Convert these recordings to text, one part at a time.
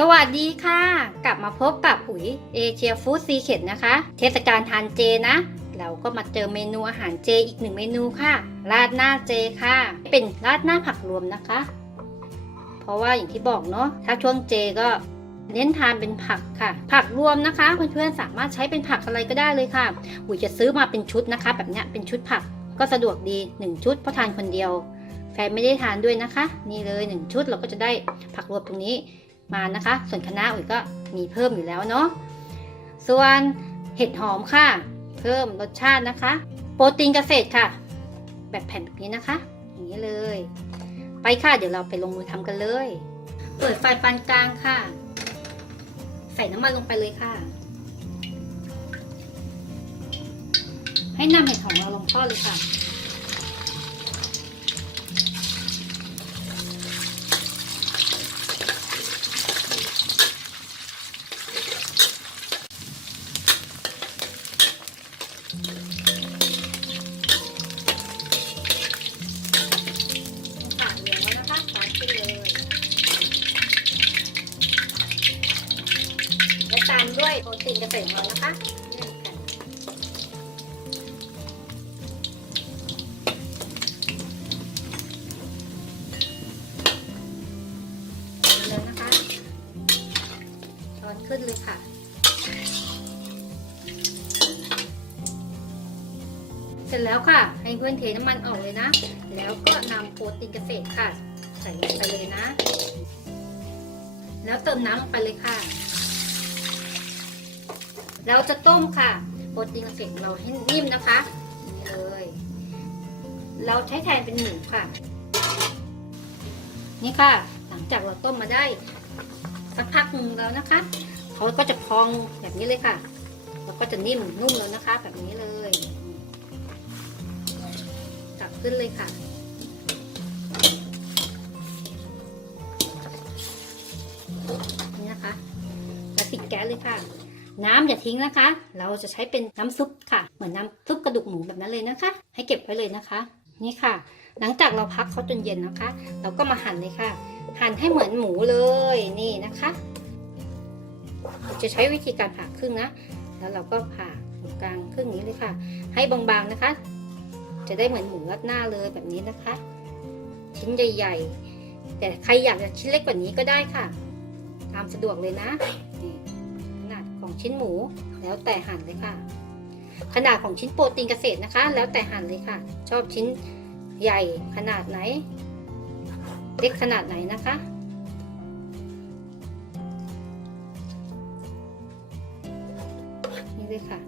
สวัสดีค่ะ กลับมาพบกับปุ๋ยเอเชียฟู้ดซีเ e ตนะคะ เทศกาลทานเจนะ เราก็มาเจอเมนูอาหารเจอีกหนึ่งเมนูค่ะ ราดหน้าเจค่ะ เป็นราดหน้าผักรวมนะคะ เพราะว่าอย่างที่บอกเนาะถ้าช่วงเจก็เน้นทานเป็นผักค่ะ ผักรวมนะคะเพื่อนๆสามารถใช้เป็นผักอะไรก็ได้เลยค่ะอุ๋ยจะซื้อมาเป็นชุดนะคะ แบบเนี้ยเป็นชุดผักก็สะดวกดี 1 ชุดเพราะทานคนเดียวแฟนไม่ได้ทานด้วยนะคะ นี่เลย 1 ชุดเราก็จะได้ผักรวมตรงนี้ มานะคะ ส่วนคณะอุ๋ยก็มีเพิ่มอยู่แล้วเนาะส่วนเห็ดหอมค่ะ เพิ่มรสชาตินะคะ โปรตีนเกษตรค่ะ แบบแผ่นแบบนี้นะคะ อย่างนี้เลย ไปค่ะเดี๋ยวเราไปลงมือทำกันเลย เปิดไฟปานกลางค่ะ ใส่น้ำมันลงไปเลยค่ะ ให้นำเห็ดหอมเราลงทอดเลยค่ะ ปากเหลืองแล้วนะคะปาดขึ้นเลยและตามด้วยโปรตีนเกษตรของเรานะคะนี่ค่ะแล้วนะคะช้อนขึ้นเลยค่ะ ร็จแล้วค่ะ ให้เพื่อนเทน้ำมันออกเลยนะ แล้วก็นำโปรตีนเกษตรค่ะ ใส่ลงไปเลยนะ แล้วเติมน้ำลงไปเลยค่ะ เราจะต้มค่ะ โปรตีนเกษตรเราให้นิ่มนะคะนี่เลยเราใช้แทนเป็นหมูค่ะ นี่ค่ะ หลังจากเราต้มมาได้สักพักนึงแล้วนะคะเขาก็จะพองแบบนี้เลยค่ะ แล้วก็จะนิ่มนุ่มแล้วนะคะ แบบนี้เลย ขึ้นเลยค่ะ นี่นะคะแล้วปิดแก๊สเลยค่ะ น้ำอย่าทิ้งนะคะ เราจะใช้เป็นน้ำซุปค่ะ เหมือนน้ำซุปกระดูกหมูแบบนั้นเลยนะคะ ให้เก็บไว้เลยนะคะ นี่ค่ะ หลังจากเราพักเขาจนเย็นนะคะ เราก็มาหั่นเลยค่ะ หั่นให้เหมือนหมูเลยนี่นะคะ จะใช้วิธีการผ่าครึ่งนะ แล้วเราก็ผ่าตรงกลางครึ่งนี้เลยค่ะ ให้บางๆนะคะ จะได้เหมือนหมูรัดหน้าเลยแบบนี้นะคะ ชิ้นใหญ่ ๆ แต่ใครอยากจะชิ้นเล็กกว่านี้ก็ได้ค่ะ ตามสะดวกเลยนะขนาดของชิ้นหมูแล้วแต่หั่นเลยค่ะ ขนาดของชิ้นโปรตีนเกษตรนะคะ แล้วแต่หั่นเลยค่ะ ชอบชิ้นใหญ่ขนาดไหน เล็กขนาดไหนนะคะนี่เลยค่ะ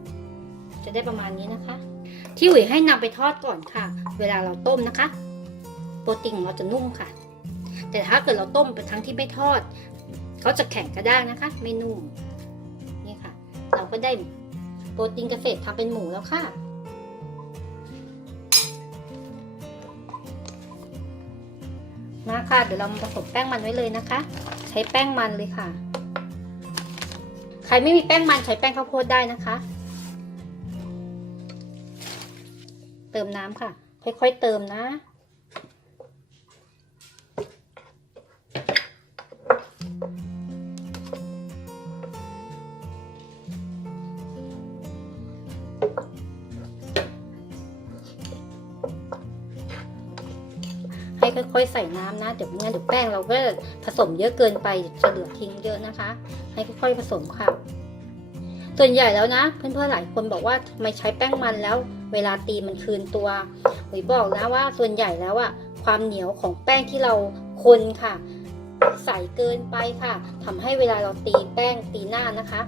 จะได้ประมาณนี้นะคะ ที่อุ๋ยให้นำไปทอดก่อนค่ะ เวลาเราต้มนะคะ โปรตีนเราจะนุ่มค่ะ แต่ถ้าเกิดเราต้มไปทั้งที่ไม่ทอดเขาจะแข็งกระด้างนะคะ ไม่นุ่มนี่ค่ะ เราก็ได้โปรตีนเกษตรทำเป็นหมูแล้วค่ะมาค่ะเดี๋ยวเรามาผสมแป้งมันไว้เลยนะคะ ใช้แป้งมันเลยค่ะ ใครไม่มีแป้งมันใช้แป้งข้าวโพดได้นะคะ เติมน้ำค่ะ ค่อยๆเติมนะ ให้ค่อยๆใส่น้ำนะเดี๋ยวไม่งั้นเดี๋ยวแป้งเราก็ผสมเยอะเกินไปจะเหลือทิ้งเยอะนะคะ ให้ค่อยๆผสมค่ะ ส่วนใหญ่แล้วนะ เพื่อนๆหลายคนบอกว่าทำไมใช้แป้งมันแล้ว เวลาตีมันคืนตัวหวยบอกนะว่าส่วนใหญ่แล้วอะความเหนียวของแป้งที่เราคนค่ะ ใส่เกินไปค่ะทำให้เวลาเราตีแป้งตีหน้านะคะ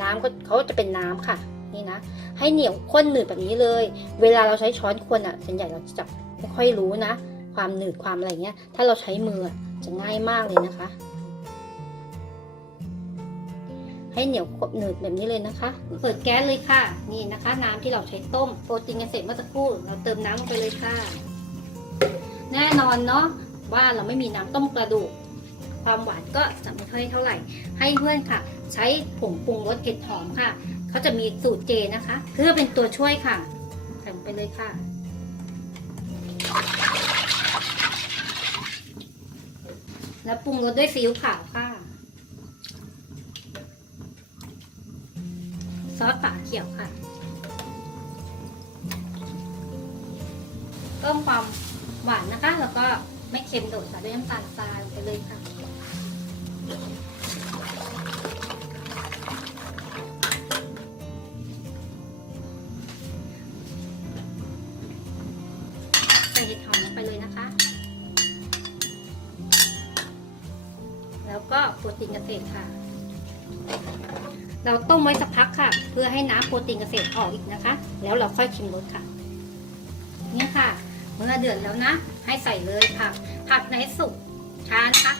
น้ำก็เขาจะเป็นน้ำค่ะนี่นะ ให้เหนียวข้นหนืดแบบนี้เลย เวลาเราใช้ช้อนคนอะส่วนใหญ่เราจะจับไม่ค่อยรู้นะ ความหนืดความอะไรเงี้ย ถ้าเราใช้มือจะง่ายมากเลยนะคะ ให้เหนียวหนืดแบบนี้เลยนะคะ เปิดแก๊สเลยค่ะ นี่นะคะ น้ำที่เราใช้ต้มโปรตีนเกษตรเมื่อสักครู่เราเติมน้ำลงไปเลยค่ะ แน่นอนเนาะว่าเราไม่มีน้ำต้มกระดูก ความหวานก็จะไม่ค่อยเท่าไหร่ ให้เพื่อนค่ะ ใช้ผงปรุงรสเห็ดหอมค่ะเขาจะมีสูตรเจนะคะ เพื่อเป็นตัวช่วยค่ะใส่งไปเลยค่ะแล้วปรุงรสด้วยซีอิ๊วขาวค่ะ ซอสฝาเขียวค่ะเพิ่มความหวานนะคะ แล้วก็ไม่เค็มโดดค่ะด้วยน้ำตาลทรายลงไปเลยค่ะใส่เห็ดหอมลงไปเลยนะคะ แล้วก็โปรตีนเกษตรค่ะ เราต้มไว้สักพักค่ะ เพื่อให้น้ำโปรตีนเกษตรออกอีกนะคะ แล้วเราค่อยชิมรสค่ะ นี่ค่ะ เมื่อเดือดแล้วนะ ให้ใส่เลยผัก ผักในสุกช้านะคะ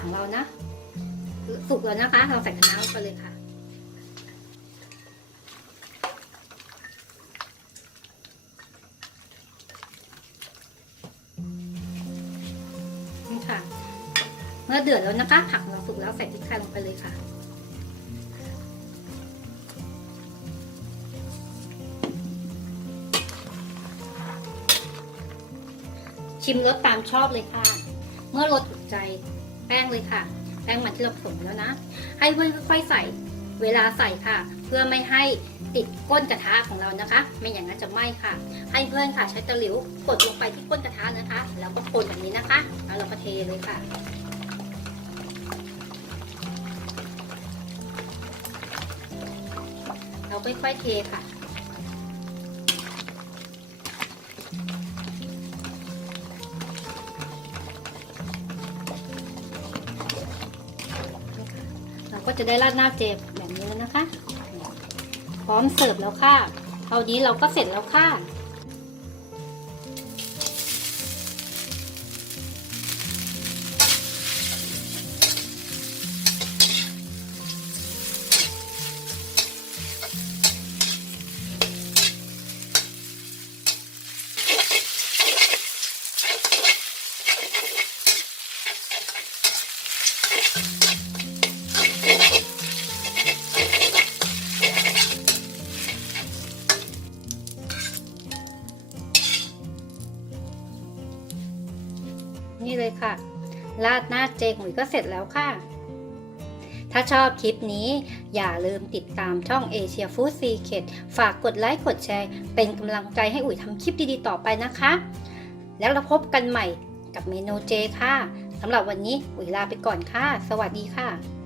ของเรานะสุกแล้วนะคะ เราใส่คะน้าลงไปเลยค่ะ นี่ค่ะ เมื่อเดือดแล้วนะคะ ผักเราสุกแล้วใส่พริกไทยลงไปเลยค่ะชิมรสตามชอบเลยค่ะ เมื่อรสถูกใจ แป้งเลยค่ะ แป้งมันที่เราผสมแล้วนะ ให้เพื่อนค่อยๆใส่เวลาใส่ค่ะ เพื่อไม่ให้ติดก้นกระทะของเรานะคะ ไม่อย่างนั้นจะไหม้ค่ะ ให้เพื่อนค่ะใช้ตะหลิวกดลงไปที่ก้นกระทะนะคะ แล้วก็คนแบบนี้นะคะ แล้วเราก็เทเลยค่ะเราค่อยๆเทค่ะ จะได้ราดหน้าเจบแบบนี้แล้วนะคะ พร้อมเสิร์ฟแล้วค่ะ เท่านี้เราก็เสร็จแล้วค่ะ นี่เลยค่ะ ราดหน้าเจหุยก็เสร็จแล้วค่ะ ถ้าชอบคลิปนี้ อย่าลืมติดตามช่องเอเชียฟูซีเคดฝากกดไลค์กดแชร์ เป็นกำลังใจให้อุ๋ยทำคลิปดีๆต่อไปนะคะ แล้วเราพบกันใหม่กับเมนูเจค่ะสำหรับวันนี้อุ๋ยลาไปก่อนค่ะ สวัสดีค่ะ